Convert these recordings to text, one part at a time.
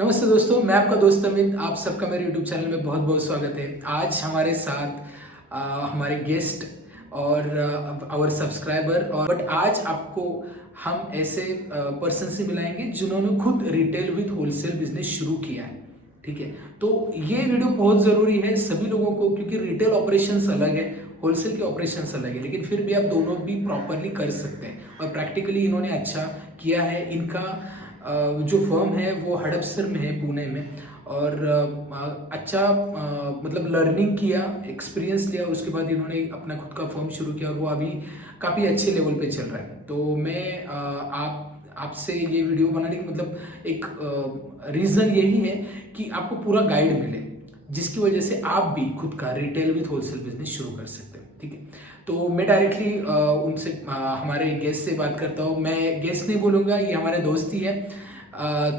नमस्ते दोस्तों, मैं आपका दोस्त अमित। आप सबका मेरे यूट्यूब चैनल में बहुत बहुत स्वागत है। आज हमारे साथ हमारे गेस्ट और आवर सब्सक्राइबर और बट आज आपको हम ऐसे पर्सन से मिलाएंगे जिन्होंने खुद रिटेल विद होलसेल बिजनेस शुरू किया है। ठीक है, तो ये वीडियो बहुत ज़रूरी है सभी लोगों को, क्योंकि रिटेल ऑपरेशंस अलग है, होलसेल के ऑपरेशंस अलग है, लेकिन फिर भी आप दोनों भी प्रॉपरली कर सकते हैं। और प्रैक्टिकली इन्होंने अच्छा किया है। इनका जो फर्म है वो हड़पसर में है, पुणे में। और अच्छा मतलब लर्निंग किया, एक्सपीरियंस लिया, उसके बाद इन्होंने अपना खुद का फर्म शुरू किया और वो अभी काफ़ी अच्छे लेवल पे चल रहा है। तो मैं आपसे ये वीडियो बनाने की मतलब एक रीज़न यही है कि आपको पूरा गाइड मिले, जिसकी वजह से आप भी खुद का रिटेल विद होलसेल बिजनेस शुरू कर सकते हैं। ठीक है, तो मैं डायरेक्टली उनसे हमारे गेस्ट से बात करता हूँ। मैं गेस्ट नहीं बोलूँगा, ये हमारे दोस्त ही है।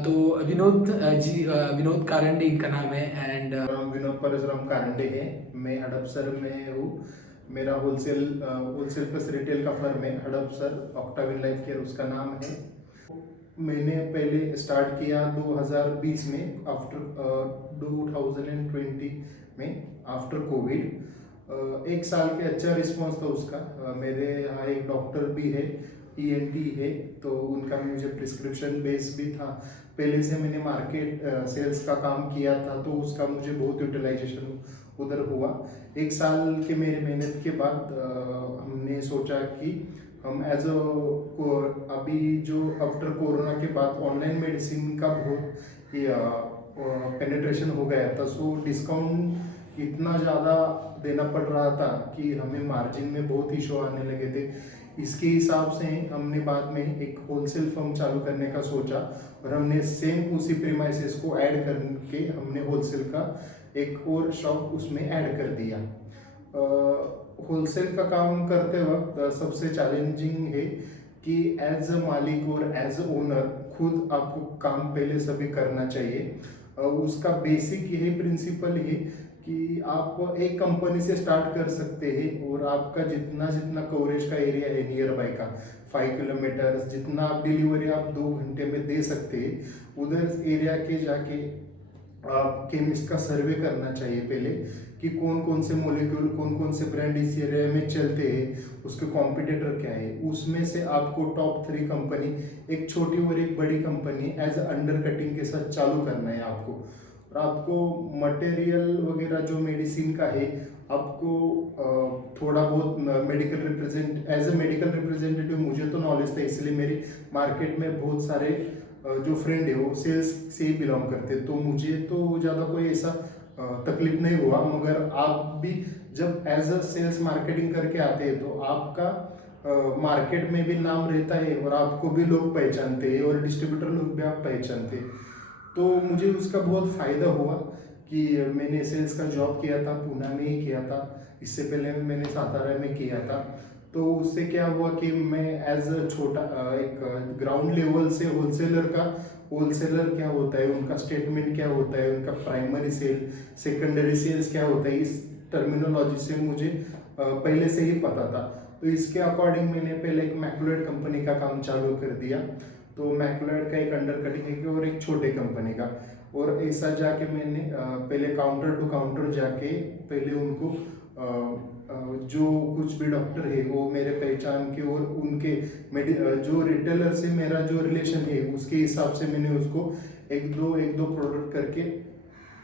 तो विनोद जी, विनोद कारंडे इनका नाम है। एंड नाम विनोद परशुराम कारंडे है। मैं हड़पसर में हूँ। मेरा होलसेल प्लस रिटेल का फर्म है हड़पसर ऑक्टाविन लाइफ केयर उसका नाम है। मैंने पहले स्टार्ट किया 2020 में आफ्टर 2020 में आफ्टर कोविड। एक साल के अच्छा रिस्पांस था उसका। मेरे यहाँ एक डॉक्टर भी है, ईएनटी है, तो उनका मुझे प्रिस्क्रिप्शन बेस भी था। पहले से मैंने मार्केट सेल्स का काम किया था, तो उसका मुझे बहुत यूटिलाइजेशन उधर हुआ। एक साल के मेरे मेहनत के बाद हमने सोचा कि हम अभी जो आफ्टर कोरोना के बाद ऑनलाइन मेडिसिन का बहुत पेनिट्रेशन हो गया था, सो डिस्काउंट इतना ज़्यादा देना पड़ रहा था कि हमें मार्जिन में बहुत इशू आने लगे थे। इसके हिसाब से हमने बाद में एक होलसेल फर्म चालू करने का सोचा और हमने सेम उसी प्रीमाइसेस को ऐड करके हमने होलसेल का एक और शॉप उसमें ऐड कर दिया। होलसेल का काम करते वक्त सबसे चैलेंजिंग है कि एज अ मालिक और एज अ ओनर खुद आपको काम पहले सभी करना चाहिए। उसका बेसिक यही प्रिंसिपल है कि आप एक कंपनी से स्टार्ट कर सकते हैं और आपका जितना जितना कवरेज का एरिया है नियर बाय का 5 किलोमीटर, जितना आप डिलीवरी आप 2 घंटे में दे सकते हैं, उधर एरिया के जाके आप केमिस्ट का सर्वे करना चाहिए पहले कि कौन कौन से मोलिक्यूल, कौन कौन से ब्रांड इस एरिया में चलते हैं, उसके कॉम्पिटिटर क्या है। उसमें से आपको टॉप 3 कंपनी, एक छोटी और एक बड़ी कंपनी एज अंडर कटिंग के साथ चालू करना है आपको। और आपको मटेरियल वगैरह जो मेडिसिन का है, आपको थोड़ा बहुत मेडिकल रिप्रेजेंटेटिव मुझे तो नॉलेज था, इसलिए मेरी मार्केट में बहुत सारे जो फ्रेंड है वो सेल्स से ही बिलोंग करते, तो मुझे तो ज़्यादा कोई ऐसा तकलीफ नहीं हुआ। मगर आप भी जब एज अ सेल्स मार्केटिंग करके आते हैं तो आपका मार्केट में भी नाम रहता है और आपको भी लोग पहचानते हैं और डिस्ट्रीब्यूटर लोग भी आप पहचानते हैं। तो मुझे उसका बहुत फ़ायदा हुआ कि मैंने सेल्स का जॉब किया था, पूना में ही किया था, इससे पहले मैंने सातारा में किया था। तो उससे क्या हुआ कि मैं एज अ छोटा एक ग्राउंड लेवल से होलसेलर क्या होता है, उनका स्टेटमेंट क्या होता है, उनका प्राइमरी सेल, सेकेंडरी सेल्स क्या होता है, इस टर्मिनोलॉजी से मुझे पहले से ही पता था। तो इसके अकॉर्डिंग मैंने पहले एक मैक्लोएड कंपनी का काम चालू कर दिया। तो मैक्लोएड का एक अंडर कटिंग है और एक छोटे कंपनी का, और ऐसा जाके मैंने पहले काउंटर टू काउंटर जाके पहले उनको जो कुछ भी डॉक्टर है वो मेरे पहचान के और उनके जो रिटेलर से मेरा जो रिलेशन है उसके हिसाब से मैंने उसको एक दो प्रोडक्ट करके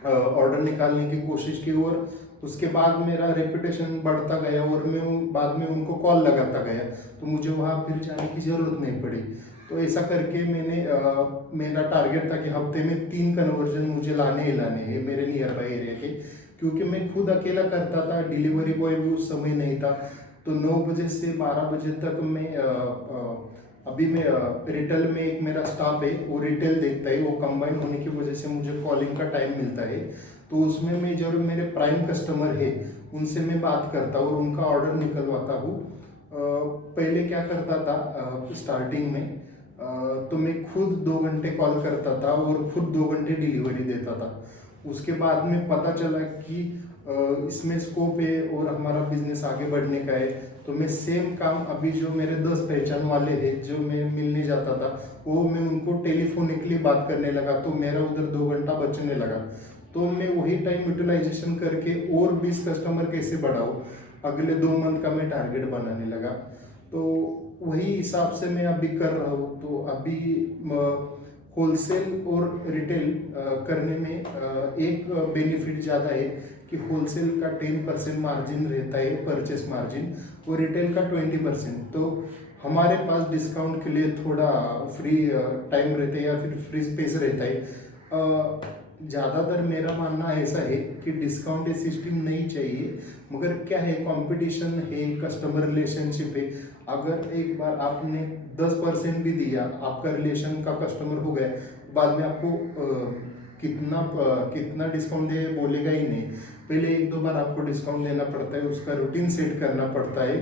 ऑर्डर निकालने की कोशिश की। और उसके बाद मेरा रेपुटेशन बढ़ता गया और मैं बाद में उनको कॉल लगाता गया, तो मुझे वहाँ फिर जाने की ज़रूरत नहीं पड़ी। तो ऐसा करके मेरा टारगेट था कि हफ्ते में 3 कन्वर्जन मुझे लाने ही लाने हैं मेरे नियर बाई एरिया के, क्योंकि मैं खुद अकेला करता था, डिलीवरी बॉय भी उस समय नहीं था। तो 9 बजे से 12 बजे तक अभी मैं रिटेल में एक मेरा स्टाफ है वो रिटेल देखता है, वो कंबाइन होने की वजह से मुझे कॉलिंग का टाइम मिलता है। तो उसमें मैं जो मेरे प्राइम कस्टमर है उनसे मैं बात करता हूँ और उनका ऑर्डर निकलवाता हूँ। पहले क्या करता था स्टार्टिंग में, तो मैं खुद 2 घंटे कॉल करता था और खुद 2 घंटे डिलीवरी देता था। उसके बाद में पता चला कि इसमें स्कोप है और हमारा बिजनेस आगे बढ़ने का है। तो मैं सेम काम अभी जो मेरे 10 पहचान वाले हैं जो मैं मिलने जाता था, वो मैं उनको टेलीफोनिकली बात करने लगा, तो मेरा उधर 2 घंटा बचने लगा। तो मैं वही टाइम यूटिलाइजेशन करके और 20 कस्टमर कैसे बढ़ाऊँ, अगले 2 मंथ का मैं टारगेट बनाने लगा। तो वही हिसाब से मैं अभी कर रहा हूँ। तो अभी होलसेल और रिटेल करने में एक बेनिफिट ज़्यादा है कि होलसेल का 10% मार्जिन रहता है परचेस मार्जिन, और रिटेल का 20%। तो हमारे पास डिस्काउंट के लिए थोड़ा फ्री टाइम रहता है या फिर फ्री स्पेस रहता है। ज़्यादातर मेरा मानना ऐसा है कि डिस्काउंट सिस्टम नहीं चाहिए, मगर क्या है, कंपटीशन है, कस्टमर रिलेशनशिप है। अगर एक बार आपने 10% भी दिया, आपका रिलेशन का कस्टमर हो गया, बाद में आपको कितना डिस्काउंट दे बोलेगा ही नहीं। पहले 1-2 बार आपको डिस्काउंट देना पड़ता है, उसका रूटीन सेट करना पड़ता है,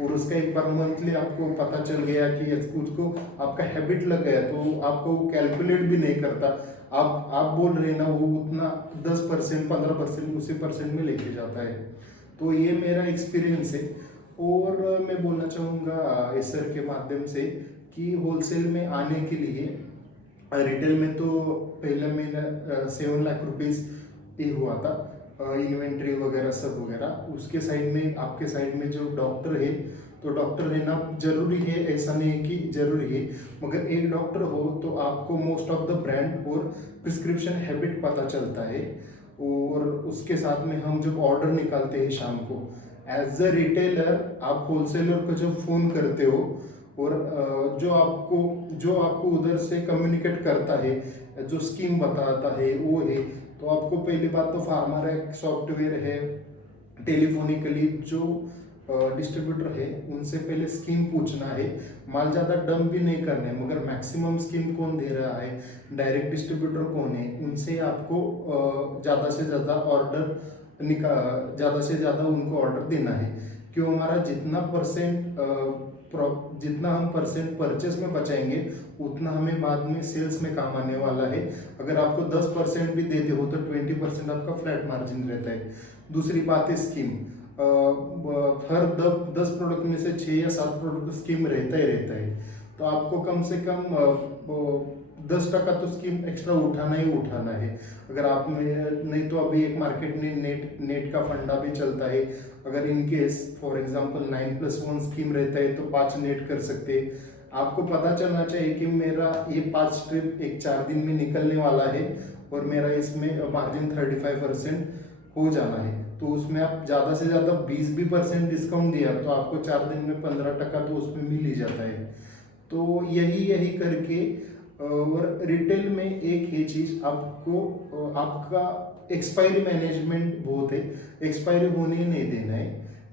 और उसका एक बार मंथली आपको पता चल गया कि उसको आपका हैबिट लग गया, तो आपको कैलकुलेट भी नहीं करता। आप बोल रहे ना, वो उतना 10% 15% उसी परसेंट में लेके जाता है। तो ये मेरा एक्सपीरियंस है। और मैं बोलना चाहूँगा इस सर के माध्यम से कि होलसेल में आने के लिए रिटेल में तो पहले महीना 7 लाख रुपीज़ ये हुआ था, इन्वेंट्री वगैरह सब वगैरह। उसके साइड में आपके साइड में जो डॉक्टर है, तो डॉक्टर रहना जरूरी है, ऐसा नहीं है कि जरूरी है, मगर एक डॉक्टर हो तो आपको मोस्ट ऑफ द ब्रांड और प्रिस्क्रिप्शन हैबिट पता चलता है। और उसके साथ में हम जब ऑर्डर निकालते हैं शाम को, एज अ रिटेलर आप होलसेलर को जब फ़ोन करते हो, और जो आपको उधर से कम्युनिकेट करता है, जो स्कीम बताता है वो है। तो आपको पहली बात तो हमारा एक सॉफ्टवेयर है, टेलीफोनिकली जो डिस्ट्रीब्यूटर है उनसे पहले स्कीम पूछना है। माल ज़्यादा डंप भी नहीं करना है, मगर मैक्सिमम स्कीम कौन दे रहा है, डायरेक्ट डिस्ट्रीब्यूटर कौन है, उनसे आपको ज़्यादा से ज़्यादा ज़्यादा से ज़्यादा उनको ऑर्डर देना है। क्यों, हमारा जितना हम परसेंट परचेस में बचाएंगे, उतना हमें बाद में सेल्स में काम आने वाला है। अगर आपको 10% भी देते हो तो 20% आपका फ्लैट मार्जिन रहता है। दूसरी बात है स्कीम, हर 10 प्रोडक्ट में से 6 या 7 प्रोडक्ट स्कीम रहता है। तो आपको कम से कम 10% तो स्कीम एक्स्ट्रा उठाना है। अगर आप नहीं तो अभी एक मार्केट में नेट का फंडा भी चलता है। अगर in case for example 9+1 scheme रहता है तो 5 नेट कर सकते हैं। आपको पता चलना चाहिए कि मेरा ये 5 ट्रिप एक 4 दिन में निकलने वाला है, और मेरा इसमें मार्जिन 35% हो जाना है। तो उसमें आप ज़्यादा से ज़्यादा 20 भी % डिस्काउंट दिया तो आपको 4 दिन में 15% तो उसमें मिल ही जाता है। तो यही करके, और रिटेल में एक ही चीज़ आपको, आपका एक्सपायरी मैनेजमेंट बहुत है, एक्सपायरी होने ही नहीं देना है।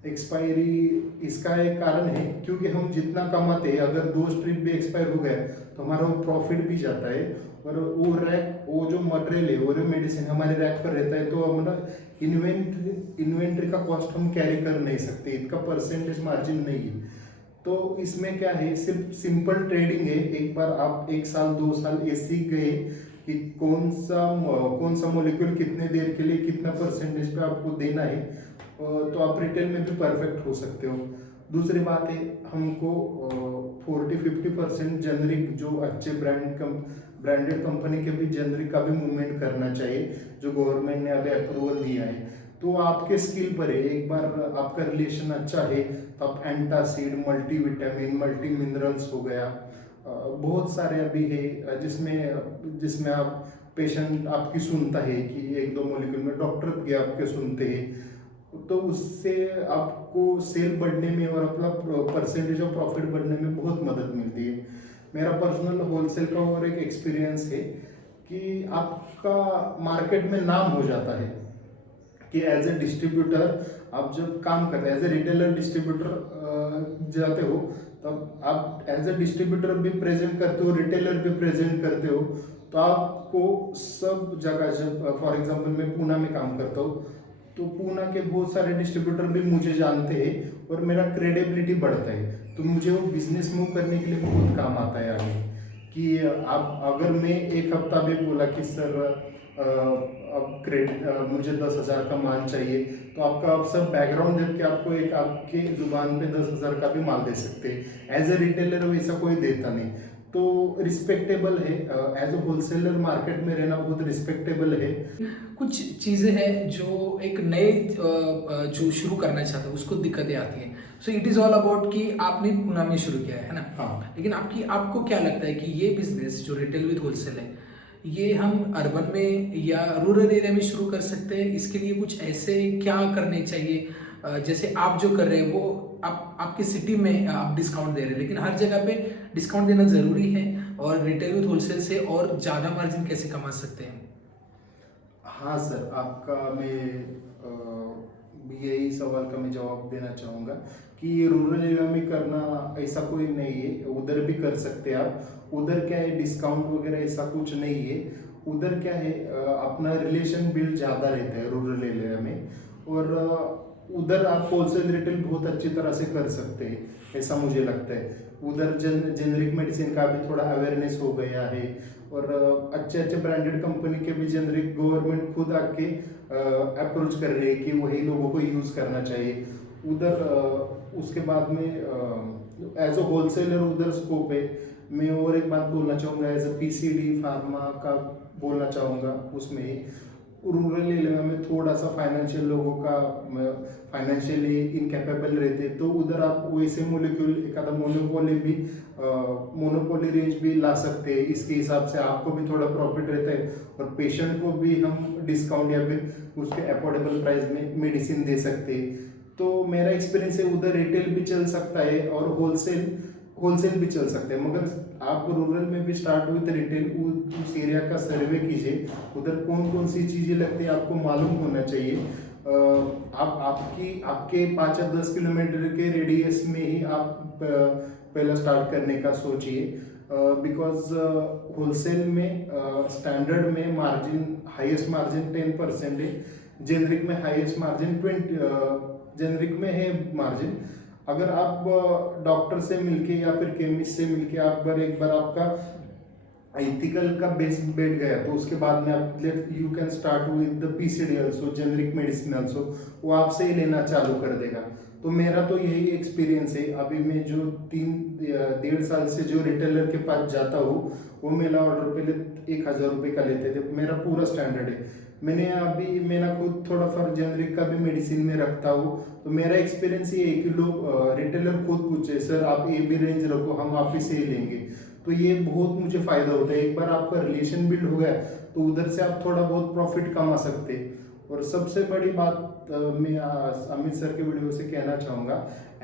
एक्सपायरी इसका एक कारण है क्योंकि हम जितना कमाते हैं, अगर 2 स्ट्रिप भी एक्सपायर हो गए तो हमारा वो प्रॉफिट भी जाता है, और वो जो मटेरियल है, वो जो मेडिसिन हमारे रैक पर रहता है, तो हमारा इन्वेंट्री का कॉस्ट हम कैरी कर नहीं सकते, इसका परसेंटेज मार्जिन नहीं है। तो इसमें क्या है, सिर्फ सिंपल ट्रेडिंग है। एक बार आप 1 साल 2 साल ये सीख गए कि कौन सा मॉलिक्यूल कितने देर के लिए कितना परसेंटेज पे आपको देना है, तो आप रिटेल में भी परफेक्ट हो सकते हो। दूसरी बात है, हमको 40-50% जेनरिक, जो अच्छे ब्रांडेड कंपनी के भी जेनरिक का भी मूवमेंट करना चाहिए, जो गवर्नमेंट ने अभी अप्रूवल दिया है। तो आपके स्किल पर है, एक बार आपका रिलेशन अच्छा है तो आप एंटासिड, मल्टीविटामिन, मल्टी मिनरल्स हो गया, बहुत सारे अभी है जिसमें आप पेशेंट आपकी सुनता है कि 1-2 मॉलिक्यूल में, डॉक्टर भी आपके सुनते हैं, तो उससे आपको सेल बढ़ने में और अपना परसेंटेज ऑफ प्रॉफिट बढ़ने में बहुत मदद मिलती है। मेरा पर्सनल होलसेल का और एक एक्सपीरियंस है कि आपका मार्केट में नाम हो जाता है कि एज ए डिस्ट्रीब्यूटर आप जब काम करते हैं, एज ए रिटेलर डिस्ट्रीब्यूटर जाते हो, तब आप एज ए डिस्ट्रीब्यूटर भी प्रेजेंट करते हो, रिटेलर भी प्रेजेंट करते हो, तो आपको सब जगह, जब फॉर एग्जांपल मैं पूना में काम करता हूँ, तो पूना के बहुत सारे डिस्ट्रीब्यूटर भी मुझे जानते हैं और मेरा क्रेडिबिलिटी बढ़ता है, तो मुझे वो बिजनेस मूव करने के लिए बहुत काम आता है आगे, कि आप अगर मैं एक हफ्ता भी बोला कि सर अब मुझे 10,000 का माल चाहिए, तो आपका आप सब बैकग्राउंड देख के आपको एक आपके जुबान पे 10,000 का भी माल दे सकते हैं। एज ए रिटेलर वैसा कोई देता नहीं, तो रिस्पेक्टेबल है। एज ए होलसेलर मार्केट में रहना बहुत रिस्पेक्टेबल है। कुछ चीज़ें हैं जो एक नए जो शुरू करना चाहता है उसको दिक्कतें आती हैं। So it is all about कि आपने पूना में शुरू किया है ना। हाँ। लेकिन आपको क्या लगता है कि ये बिजनेस जो रिटेल विद होलसेल है, ये हम अर्बन में या रूरल एरिया में शुरू कर सकते हैं? इसके लिए कुछ ऐसे क्या करने चाहिए? जैसे आप जो कर रहे हैं वो आपकी सिटी में आप डिस्काउंट दे रहे हैं, लेकिन हर जगह पे डिस्काउंट देना ज़रूरी है, और रिटेल विद होलसेल से और ज़्यादा मार्जिन कैसे कमा सकते हैं? हाँ सर, आपका मैं यही सवाल का मैं जवाब देना चाहूँगा कि रूरल एरिया में करना ऐसा कोई नहीं है, उधर भी कर सकते हैं आप। उधर क्या है, डिस्काउंट वगैरह ऐसा कुछ नहीं है। उधर क्या है, अपना रिलेशन बिल्ड ज़्यादा रहता है रूरल एरिया में, और उधर आप होलसेल रिटेल बहुत अच्छी तरह से कर सकते हैं, ऐसा मुझे लगता है। उधर जेनरिक मेडिसिन का भी थोड़ा अवेयरनेस हो गया है, और अच्छे अच्छे ब्रांडेड कंपनी के भी जेनरिक गवर्नमेंट खुद आके अप्रोच कर रहे हैं कि वही लोगों को यूज़ करना चाहिए उधर। उसके बाद में एज अ होलसेलर उधर स्कोप है। मैं और एक बात बोलना चाहूँगा, एज अ पीसीडी फार्मा का बोलना चाहूँगा। उसमें रूरल एरिया में थोड़ा सा फाइनेंशियल लोगों का फाइनेंशियली इनकेपेबल रहते, तो उधर आप वैसे मोलिक्यूल एक आधा मोनोपोली रेंज भी ला सकते हैं। इसके हिसाब से आपको भी थोड़ा प्रॉफिट रहता है, और पेशेंट को भी हम डिस्काउंट या फिर उसके अफोर्डेबल प्राइस में मेडिसिन दे सकते हैं। तो मेरा एक्सपीरियंस है, उधर रिटेल भी चल सकता है और होलसेल भी चल सकते हैं। मगर आप रूरल में भी स्टार्ट विद रिटेल, उस एरिया का सर्वे कीजिए, उधर कौन कौन सी चीज़ें लगती है आपको मालूम होना चाहिए। आप आपके 5 या 10 किलोमीटर के रेडियस में ही आप पहला स्टार्ट करने का सोचिए, बिकॉज होलसेल में स्टैंडर्ड में मार्जिन, हाईएस्ट मार्जिन 10% है। जेनरिक में हाईएस्ट मार्जिन 20, जेनरिक में है मार्जिन। अगर आप डॉक्टर से मिलके या फिर केमिस्ट से मिलके आप एक बार आपका एथिकल का बेस बैठ गया, तो उसके बाद में आप you can start with the PCD also, generic medicine also, वो आपसे ही लेना चालू कर देगा। तो मेरा तो यही एक्सपीरियंस है। अभी मैं जो 3-1.5 साल से जो रिटेलर के पास जाता हूँ, वो मेरा ऑर्डर पहले 1,000 रुपये का लेते थे, मेरा पूरा स्टैंडर्ड है। मैंने खुद थोड़ा फर जेनरिक का भी मेडिसिन में रखता हूँ, तो मेरा एक्सपीरियंस ये है कि लोग रिटेलर खुद पूछे, सर आप ये भी रेंज रखो, हम आप ही से ही लेंगे। तो ये बहुत मुझे फ़ायदा होता है। एक बार आपका रिलेशन बिल्ड हो गया, तो उधर से आप थोड़ा बहुत प्रॉफिट कमा सकते हैं। और सबसे बड़ी बात मैं अमित सर के वीडियो से कहना चाहूँगा,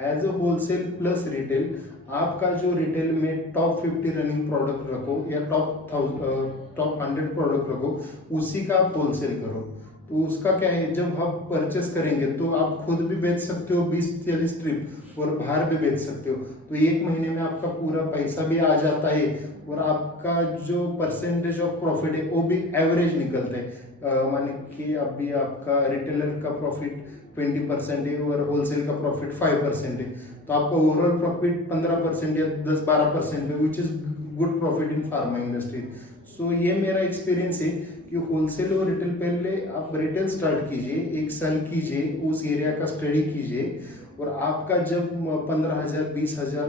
as a wholesale plus retail, आपका जो रिटेल में टॉप 50 रनिंग प्रोडक्ट रखो या टॉप 100 प्रोडक्ट रखो, उसी का आप होलसेल करो। तो उसका क्या है, जब आप परचेस करेंगे तो आप खुद भी बेच सकते हो 20-40 ट्रिप, और बाहर भी बेच सकते हो। तो 1 महीने में आपका पूरा पैसा भी आ जाता है, और आपका जो परसेंटेज ऑफ प्रॉफिट है वो भी एवरेज निकलता है। माने कि अभी आपका रिटेलर का प्रॉफिट 20% है और होलसेल का प्रॉफिट 5% है, तो आपका ओवरऑल प्रॉफिट 15% या 10-12% है, which is good profit in pharma industry. So ये मेरा एक्सपीरियंस है कि होलसेल और रिटेल, पहले आप रिटेल स्टार्ट कीजिए, 1 साल कीजिए, उस एरिया का स्टडी कीजिए, और आपका जब 15,000, 20,000,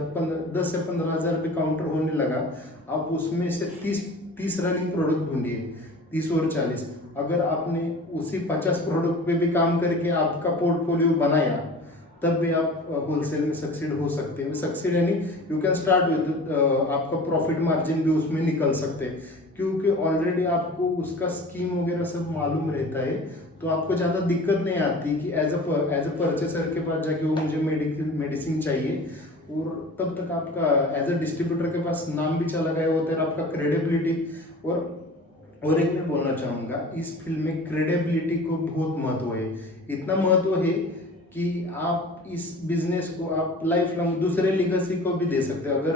10 से 15,000 पे काउंटर होने लगा, आप उसमें से 30 रनिंग प्रोडक्ट ढूंढिए, 30 और 40। अगर आपने उसी 50 प्रोडक्ट पे भी काम करके आपका पोर्टफोलियो बनाया, तब भी आप होलसेल में सक्सीड हो सकते हैं। सक्सीड यानी यू कैन स्टार्ट विद, आपका प्रॉफिट मार्जिन भी उसमें निकल सकते हैं, क्योंकि ऑलरेडी आपको उसका स्कीम वगैरह सब मालूम रहता है। तो आपको ज़्यादा दिक्कत नहीं आती कि एज अ परचेसर के पास जाके वो मुझे मेडिसिन चाहिए, और तब तक आपका एज अ डिस्ट्रीब्यूटर के पास नाम भी चला गया होता है, आपका क्रेडिबिलिटी। और एक मैं बोलना चाहूँगा, इस फील्ड में क्रेडिबिलिटी को बहुत महत्व है। इतना महत्व है कि आप इस बिजनेस को आप लाइफ लॉन्ग दूसरे लीगसी को भी दे सकते हो। अगर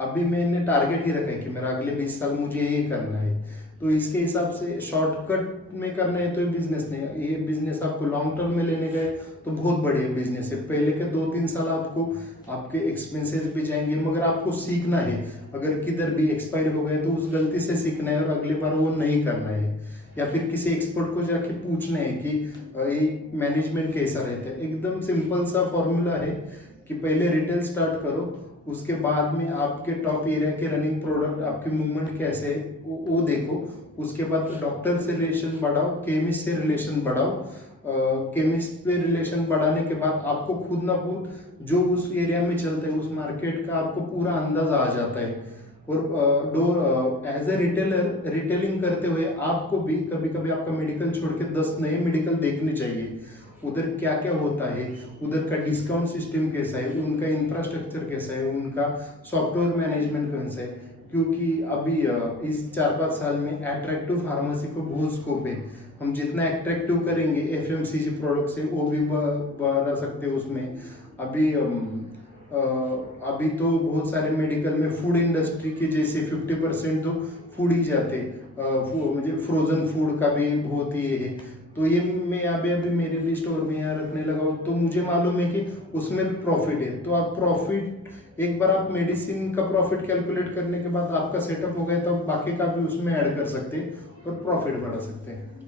अभी मैंने टारगेट ही रखा है कि मेरा अगले 20 साल मुझे ये करना है, तो इसके हिसाब से शॉर्टकट में करना है तो ये बिजनेस नहीं है। ये बिजनेस आपको लॉन्ग टर्म में लेने गए तो बहुत बढ़िया बिजनेस है। पहले के 2-3 साल आपको आपके एक्सपेंसेस भी जाएंगे, मगर आपको सीखना है। अगर किधर भी एक्सपायर हो गए तो उस गलती से सीखना है और अगली बार वो नहीं करना है, या फिर किसी एक्सपर्ट को जाके पूछना है कि ये मैनेजमेंट कैसा रहता है। एकदम सिंपल सा फॉर्मूला है कि पहले रिटेल स्टार्ट करो, उसके बाद में आपके टॉप एरिया के रनिंग प्रोडक्ट आपकी मूवमेंट कैसे है वो देखो। उसके बाद डॉक्टर से रिलेशन बढ़ाओ, केमिस्ट से रिलेशन बढ़ाओ। केमिस्ट पे रिलेशन बढ़ाने के बाद आपको खुद ना खुद जो उस एरिया में चलते हैं उस मार्केट का आपको पूरा अंदाजा आ जाता है। और एज ए रिटेलर रिटेलिंग करते हुए आपको भी कभी कभी आपका मेडिकल छोड़ के 10 नए मेडिकल देखने चाहिए। उधर क्या क्या होता है, उधर का डिस्काउंट सिस्टम कैसा है, उनका इंफ्रास्ट्रक्चर कैसा है, उनका सॉफ्टवेयर मैनेजमेंट कैसा है। क्योंकि अभी इस 4-5 साल में अट्रैक्टिव फार्मेसी को बहुत स्कोप है। हम जितना अट्रैक्टिव करेंगे एफएमसीजी प्रोडक्ट से वो भी बढ़ा सकते हैं उसमें। अभी अभी तो बहुत सारे मेडिकल में फूड इंडस्ट्री के जैसे 50% तो फूड ही जाते, मुझे फ्रोजन फूड का भी बहुत ही है। तो ये मैं अभी अभी मेरे भी स्टोर में यहाँ रखने लगा हूँ, तो मुझे मालूम है कि उसमें प्रॉफिट है। तो आप प्रॉफिट एक बार आप मेडिसिन का प्रॉफिट कैलकुलेट करने के बाद आपका सेटअप हो गया तो आप बाकी का भी उसमें ऐड कर सकते हैं और प्रॉफिट बढ़ा सकते हैं।